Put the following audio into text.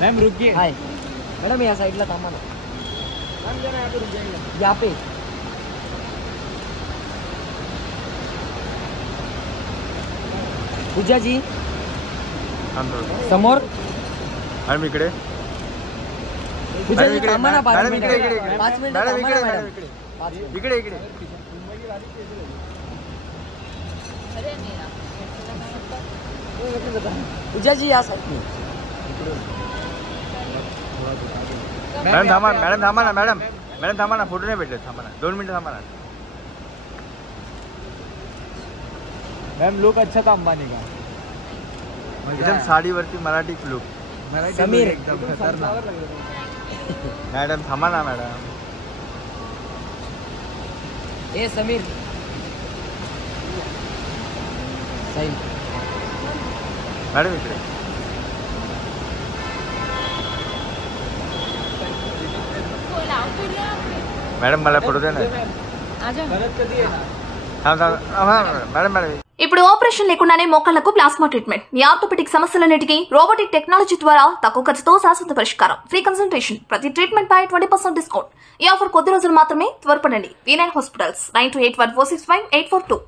Ma'am रुकिए। Hi madam, या साइडला थांबा ना। मैम जरा यहाँ पे रुक जाएंगे। यहाँ पे पूजा जी समोर। मॅडम इकडे, पूजा जी इकडे, थांबा ना, 5 मॅडम मिनिटं इकडे, इकडे, इकडे. 5 मिनिटं मॅडम थांबा इकडे, ना मॅडम मॅडम। इकडे. 5 मिनिटं. इकडे इकडे. पूजा जी या साइड में। मॅडम थांबा, मॅडम थांबा ना, मॅडम थांबा ना, फोटो नाही भेटले, थांबा ना 2 मिनिटं थांबा ना. मैम लुक अच्छा था अंबानी का। एकदम साडीवरती मराठी लुक. समीर एकदम खतरनाक। मॅडम थांबा ना मॅडम. ए समीर साई मॅडम इकडे. मॅडम मला फोटो द्या ना. थांब थांब मॅडम. ఇప్పుడు ఆపరేషన్ లేకుండానే మోకాళ్లకు ప్లాస్మా ట్రీట్మెంట్, మీ ఆర్థోపెటిక్ సమస్యలన్నిటికీ రోబోటిక్ టెక్నాలజీ ద్వారా తక్కువ ఖర్చుతో శాశ్వత పరిష్కారం, ఫ్రీ కన్సల్టేషన్, ప్రతి ట్రీట్మెంట్ పై 20% డిస్కౌంట్. ఈ ఆఫర్ కొద్ది రోజులు మాత్రమే, త్వరపడండి. V9 hospitals 9281465842.